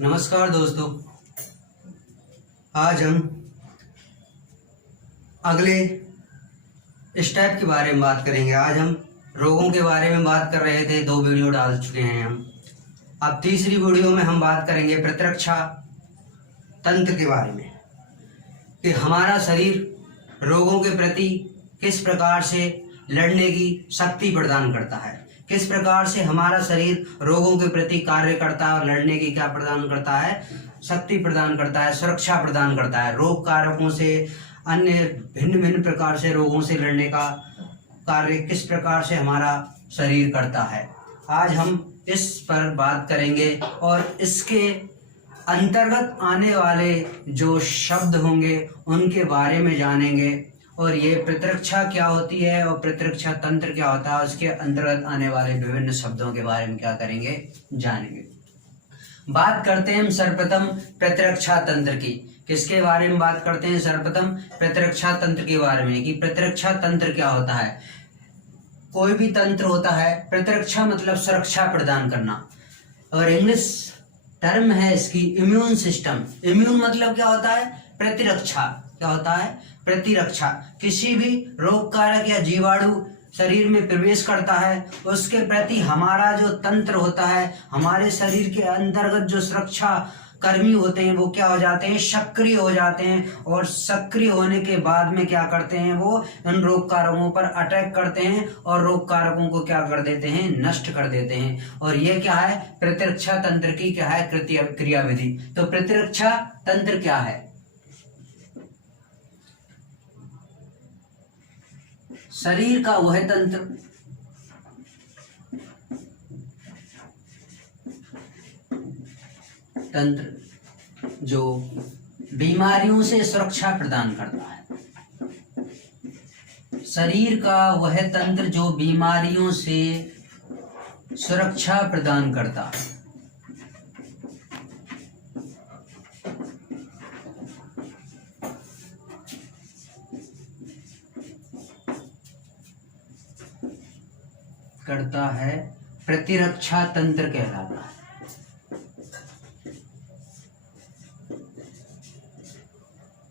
नमस्कार दोस्तों, आज हम अगले स्टेप के बारे में बात करेंगे। आज हम रोगों के बारे में बात कर रहे थे, 2 वीडियो डाल चुके हैं हम। अब तीसरी वीडियो में हम बात करेंगे प्रतिरक्षा तंत्र के बारे में कि हमारा शरीर रोगों के प्रति किस प्रकार से लड़ने की शक्ति प्रदान करता है, किस प्रकार से हमारा शरीर रोगों के प्रति कार्य करता है और लड़ने की क्या प्रदान करता है, शक्ति प्रदान करता है, सुरक्षा प्रदान करता है। रोग कारकों से, अन्य भिन्न भिन्न प्रकार से रोगों से लड़ने का कार्य किस प्रकार से हमारा शरीर करता है, आज हम इस पर बात करेंगे और इसके अंतर्गत आने वाले जो शब्द होंगे उनके बारे में जानेंगे और ये प्रतिरक्षा क्या होती है और प्रतिरक्षा तंत्र क्या होता है, उसके अंतर्गत आने वाले विभिन्न शब्दों के बारे में क्या करेंगे, जानेंगे। बात करते हैं हम सर्वप्रथम प्रतिरक्षा तंत्र की। किसके बारे में बात करते हैं? सर्वप्रथम प्रतिरक्षा तंत्र के बारे में कि प्रतिरक्षा तंत्र क्या होता है। कोई भी तंत्र होता है, प्रतिरक्षा मतलब सुरक्षा प्रदान करना, और इंग्लिश टर्म है इसकी इम्यून सिस्टम। इम्यून मतलब क्या होता है? प्रतिरक्षा। क्या होता है? प्रतिरक्षा। किसी भी रोग कारक या जीवाणु शरीर में प्रवेश करता है उसके प्रति हमारा जो तंत्र होता है, हमारे शरीर के अंतर्गत जो सुरक्षा कर्मी होते हैं वो क्या हो जाते हैं? सक्रिय हो जाते हैं, और सक्रिय होने के बाद में क्या करते हैं? वो उन रोग कारकों पर अटैक करते हैं और रोग कारकों को क्या कर देते हैं? नष्ट कर देते हैं। और ये क्या है? प्रतिरक्षा तंत्र की क्या है? क्रियाविधि। तो प्रतिरक्षा तंत्र क्या है? शरीर का वह तंत्र जो बीमारियों से सुरक्षा प्रदान करता है। शरीर का वह तंत्र जो बीमारियों से सुरक्षा प्रदान करता है। प्रतिरक्षा तंत्र कहलाता है।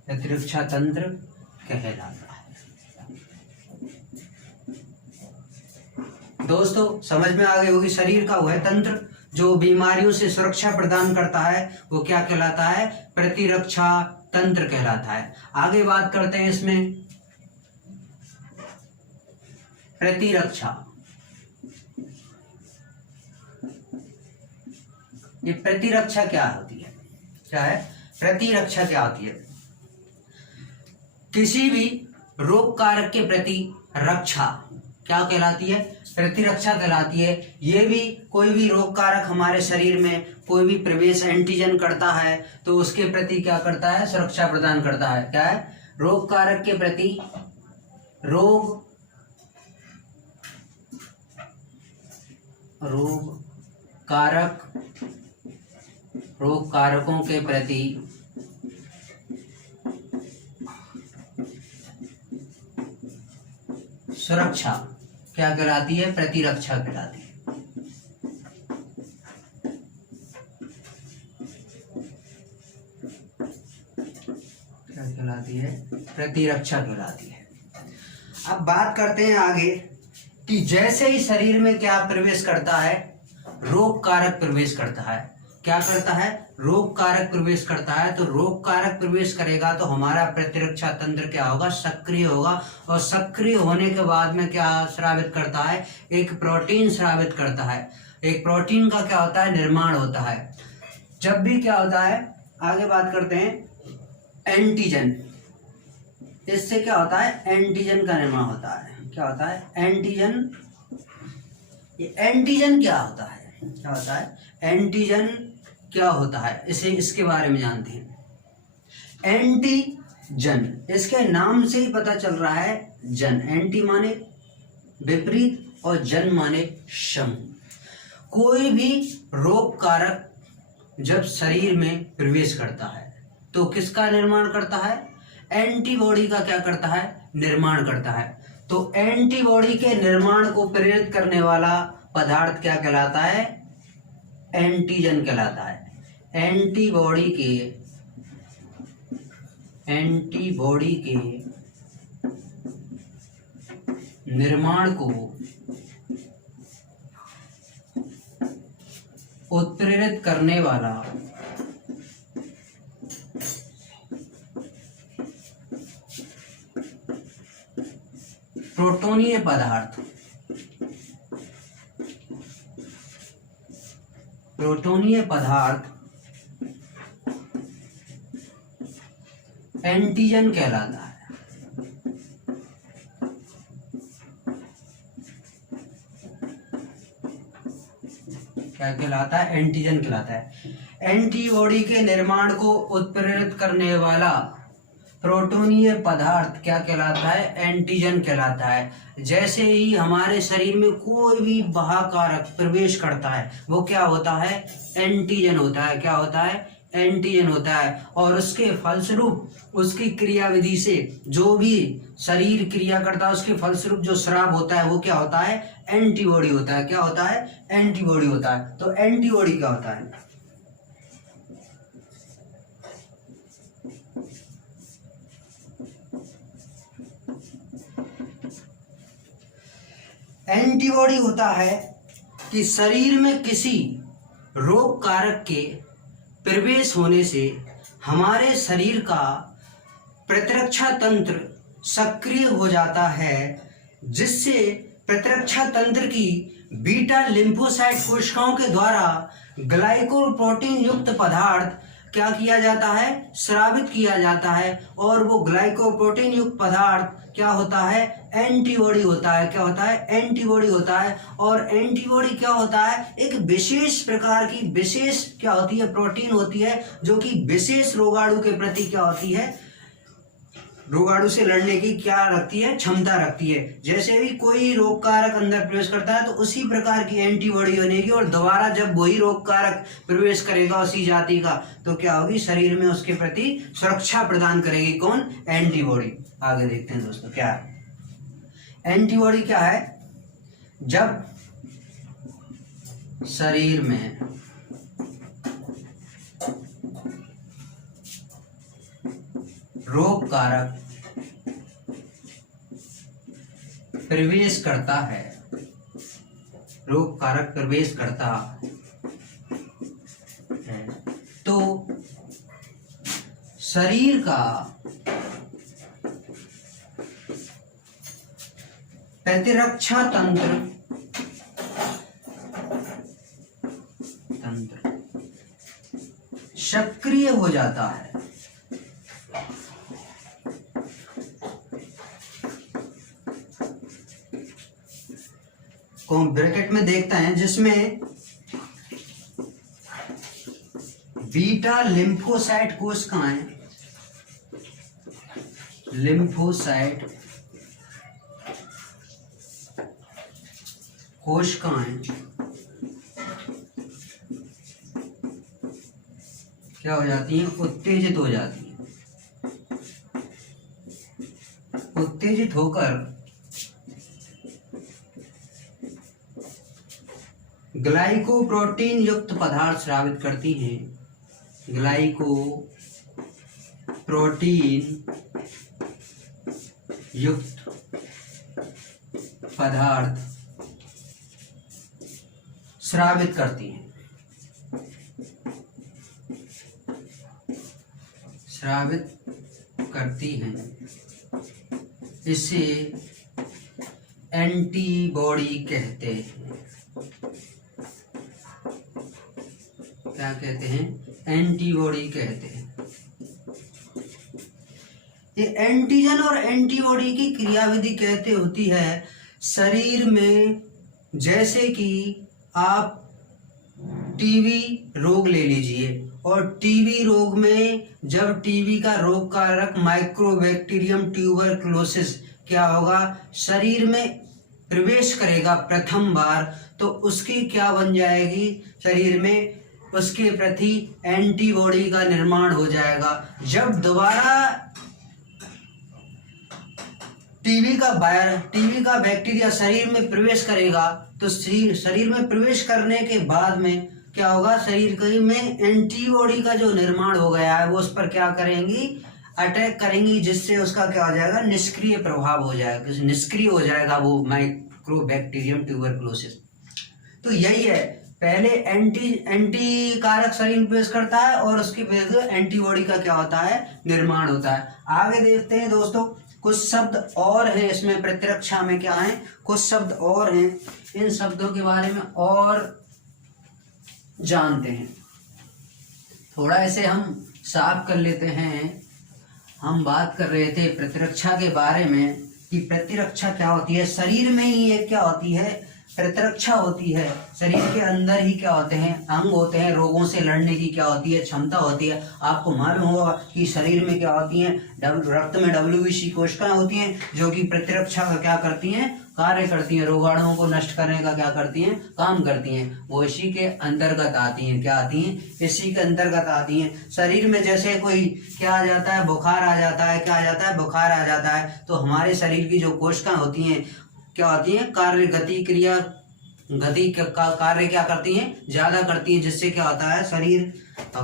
प्रतिरक्षा तंत्र कहलाता है। दोस्तों समझ में आ गई होगी, शरीर का वह तंत्र जो बीमारियों से सुरक्षा प्रदान करता है वो क्या कहलाता है? प्रतिरक्षा तंत्र कहलाता है। आगे बात करते हैं इसमें प्रतिरक्षा। ये प्रतिरक्षा क्या होती है? क्या है प्रतिरक्षा? क्या होती है? किसी भी रोग कारक के प्रति रक्षा क्या कहलाती है? प्रतिरक्षा कहलाती है। ये भी कोई भी रोग कारक हमारे शरीर में कोई भी प्रवेश एंटीजन करता है तो उसके प्रति क्या करता है? सुरक्षा प्रदान करता है। क्या है? रोग कारक के प्रति रोग कारकों के प्रति सुरक्षा क्या कहलाती है? प्रतिरक्षा कहलाती है। क्या कहलाती है? प्रतिरक्षा कहलाती है। अब बात करते हैं आगे कि जैसे ही शरीर में क्या प्रवेश करता है? रोग कारक प्रवेश करता है। क्या करता है? रोग कारक प्रवेश करता है। तो रोग कारक प्रवेश करेगा तो हमारा प्रतिरक्षा तंत्र क्या होगा? सक्रिय होगा, और सक्रिय होने के बाद में क्या स्रावित करता है? एक प्रोटीन स्रावित करता है। एक प्रोटीन का क्या होता है? निर्माण होता है। जब भी क्या होता है, आगे बात करते हैं एंटीजन। इससे क्या होता है? एंटीजन का निर्माण होता है। क्या होता है? एंटीजन। ये एंटीजन क्या होता है? क्या होता है? एंटीजन क्या होता है, इसे इसके बारे में जानते हैं। एंटीजन, इसके नाम से ही पता चल रहा है। जन, एंटी माने विपरीत और जन माने समूह। कोई भी रोग कारक जब शरीर में प्रवेश करता है तो किसका निर्माण करता है? एंटीबॉडी का क्या करता है? निर्माण करता है। तो एंटीबॉडी के निर्माण को प्रेरित करने वाला पदार्थ क्या कहलाता है? एंटीजन कहलाता है। एंटीबॉडी के निर्माण को उत्प्रेरित करने वाला प्रोटोनीय पदार्थ एंटीजन कहलाता है। क्या कहलाता है? एंटीजन कहलाता है। एंटीबॉडी के निर्माण को उत्प्रेरित करने वाला प्रोटोनीय पदार्थ क्या कहलाता है? एंटीजन कहलाता है। जैसे ही हमारे शरीर में कोई भी बाह्यकारक प्रवेश करता है वो क्या होता है? एंटीजन होता है। क्या होता है? एंटीजन होता है। और उसके फलस्वरूप उसकी क्रियाविधि से जो भी शरीर क्रिया करता है उसके फलस्वरूप जो स्राव होता है वो क्या होता है? एंटीबॉडी होता है। क्या होता है? एंटीबॉडी होता है। तो एंटीबॉडी क्या होता है? एंटीबॉडी होता है कि शरीर में किसी रोग कारक के प्रवेश होने से हमारे शरीर का प्रतिरक्षा तंत्र सक्रिय हो जाता है, जिससे प्रतिरक्षा तंत्र की बीटा लिम्फोसाइट कोशिकाओं के द्वारा ग्लाइकोप्रोटीन युक्त पदार्थ क्या किया जाता है? स्रावित किया जाता है। और वो ग्लाइकोप्रोटीन युक्त पदार्थ क्या होता है? एंटीबॉडी होता है। क्या होता है? एंटीबॉडी होता है। और एंटीबॉडी क्या होता है? एक विशेष प्रकार की विशेष क्या होती है? प्रोटीन होती है जो कि विशेष रोगाणु के प्रति क्या होती है? रोगाणु से लड़ने की क्या रखती है? क्षमता रखती है। जैसे भी कोई रोग कारक अंदर प्रवेश करता है तो उसी प्रकार की एंटीबॉडी बनेगी और दोबारा जब वही रोग कारक प्रवेश करेगा उसी जाति का तो क्या होगी? शरीर में उसके प्रति सुरक्षा प्रदान करेगी। कौन? एंटीबॉडी। आगे देखते हैं दोस्तों क्या है एंटीबॉडी। क्या है? जब शरीर में रोग कारक प्रवेश करता है, रोग कारक प्रवेश करता है तो शरीर का प्रतिरक्षा तंत्र सक्रिय हो जाता है। को ब्रैकेट में देखते हैं जिसमें बीटा लिम्फोसाइट कोशिकाएं, लिम्फोसाइट कोशिकाएं क्या हो जाती हैं? उत्तेजित हो जाती हैं। उत्तेजित होकर ग्लाइकोप्रोटीन युक्त पदार्थ स्रावित करती हैं। ग्लाइकोप्रोटीन युक्त पदार्थ स्रावित करती हैं। इसे एंटीबॉडी कहते हैं। क्या कहते हैं? एंटीबॉडी कहते हैं। ये एंटीजन और एंटीबॉडी की क्रियाविधि कहते होती है शरीर में। जैसे कि आप टीबी रोग ले लीजिए और टीबी रोग में जब टीबी का रोग कारक माइक्रोबैक्टीरियम ट्यूबरक्लोसिस क्या होगा? शरीर में प्रवेश करेगा प्रथम बार तो उसकी क्या बन जाएगी? शरीर में उसके प्रति एंटीबॉडी का निर्माण हो जाएगा। जब दोबारा टीबी का बैक्टीरिया शरीर में प्रवेश करेगा तो शरीर में प्रवेश करने के बाद में क्या होगा, शरीर में एंटीबॉडी का जो निर्माण हो गया है वो उस पर क्या करेंगी, अटैक करेंगी, जिससे उसका क्या हो जाएगा, निष्क्रिय प्रभाव हो जाएगा, निष्क्रिय हो जाएगा वो माइक्रोबैक्टीरियम ट्यूबरकुलोसिस। तो यही है, पहले एंटी कारक शरीर में प्रवेश करता है और उसके बाद एंटीबॉडी का क्या होता है, निर्माण होता है। आगे देखते हैं दोस्तों, कुछ शब्द और हैं इसमें, प्रतिरक्षा में क्या है, कुछ शब्द और हैं, इन शब्दों के बारे में और जानते हैं। थोड़ा ऐसे हम साफ कर लेते हैं। हम बात कर रहे थे प्रतिरक्षा के बारे में कि प्रतिरक्षा क्या होती है, शरीर में ही एक क्या होती है, प्रतिरक्षा होती है। शरीर के अंदर ही क्या होते हैं, अंग होते हैं, रोगों से लड़ने की क्या होती है, क्षमता होती है। आपको मालूम होगा कि शरीर में क्या होती हैं, रक्त में WBC कोशिकाएं होती हैं जो कि प्रतिरक्षा का क्या करती हैं, कार्य करती हैं, रोगाणुओं को नष्ट करने का क्या करती हैं, काम करती हैं। वो इसी के अंतर्गत आती हैं, क्या आती हैं, इसी के अंतर्गत आती हैं। शरीर में जैसे कोई क्या आ जाता है, बुखार आ जाता है, क्या आ जाता है, बुखार आ जाता है, तो हमारे शरीर की जो कोशिकाएं होती हैं क्या होती हैं, कार्य गति का कार्य क्या करती हैं, ज्यादा करती हैं, जिससे क्या होता है, शरीर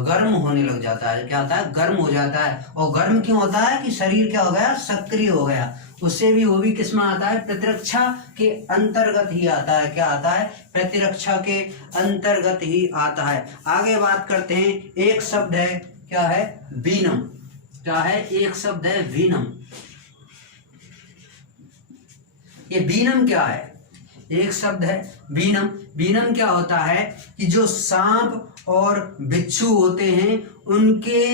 गर्म होने लग जाता है, क्या होता है, गर्म हो जाता है। और गर्म क्यों होता है कि शरीर क्या हो गया, सक्रिय हो गया। उससे भी वो भी किसमें आता है, प्रतिरक्षा के अंतर्गत ही आता है, क्या आता है, प्रतिरक्षा के अंतर्गत ही आता है। आगे बात करते हैं, एक शब्द है, क्या है, वीनम। क्या है, एक शब्द है वीनम। ये वीनम क्या है, एक शब्द है वीनम। वीनम क्या होता है कि जो सांप और बिच्छू होते हैं उनके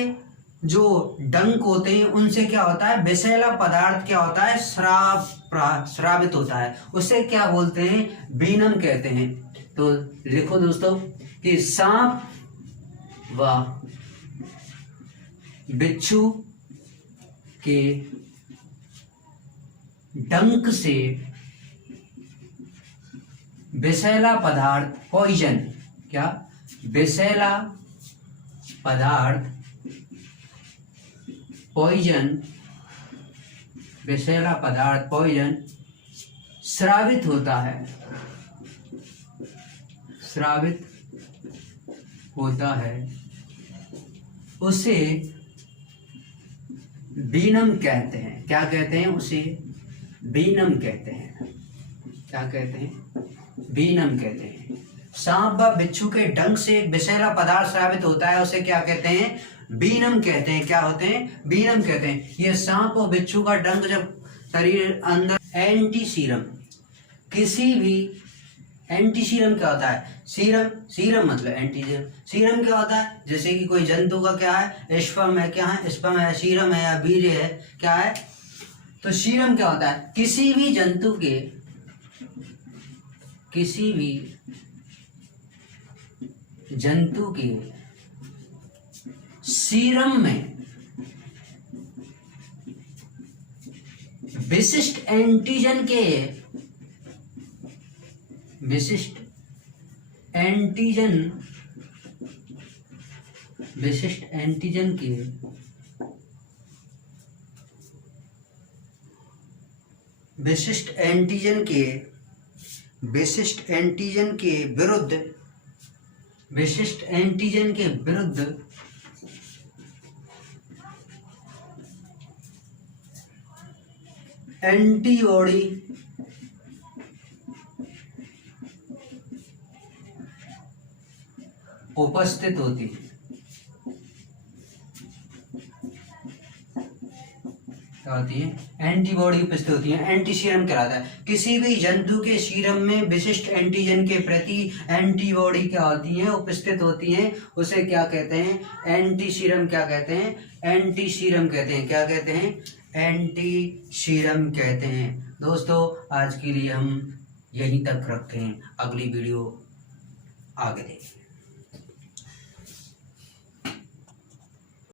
जो डंक होते हैं उनसे क्या होता है, विषैला पदार्थ क्या होता है, स्रावित होता है, उसे क्या बोलते हैं, वीनम कहते हैं। तो लिखो दोस्तों कि सांप व बिच्छू के डंक से विषैला पदार्थ, पॉइजन, क्या, विषैला पदार्थ, पॉइजन, विषैला पदार्थ, पॉइजन स्रावित होता है, स्रावित होता है, उसे वीनम कहते हैं। क्या कहते हैं, उसे वीनम कहते हैं। क्या कहते हैं, वीनम कहते हैं। सांप व बिच्छू के डंक से एक विषैला पदार्थ स्रावित होता है, उसे क्या कहते हैं, वीनम कहते हैं। क्या होते हैं, वीनम कहते हैं। ये सांप और बिच्छू का डंक जब शरीर अंदर, एंटीसीरम, किसी भी, एंटीसीरम क्या होता है, सीरम, सीरम मतलब एंटीसीरम, सीरम क्या होता है, जैसे कि कोई जंतु का क्या है, स्पर्म है, क्या है, स्पर्म है, सीरम है या वीर्य है, क्या है, तो सीरम क्या होता है, किसी भी जंतु के, किसी भी जंतु के सीरम में विशिष्ट एंटीजन के, विशिष्ट एंटीजन, विशिष्ट एंटीजन के विशिष्ट एंटीजन के विशिष्ट एंटीजन के विरुद्ध, विशिष्ट एंटीजन के विरुद्ध एंटीबॉडी उपस्थित होती है। क्या होती है, एंटीबॉडी उपस्थित होती है, एंटीसीरम कहलाता है। किसी भी जंतु के सीरम में विशिष्ट एंटीजन के प्रति एंटीबॉडी क्या होती है, उपस्थित होती है, उसे क्या कहते हैं, एंटीसीरम। क्या कहते हैं, एंटीसीरम कहते हैं। क्या कहते हैं, एंटीसीरम कहते हैं। दोस्तों आज के लिए हम यहीं तक रखते हैं, अगली वीडियो आगे देखेंगे।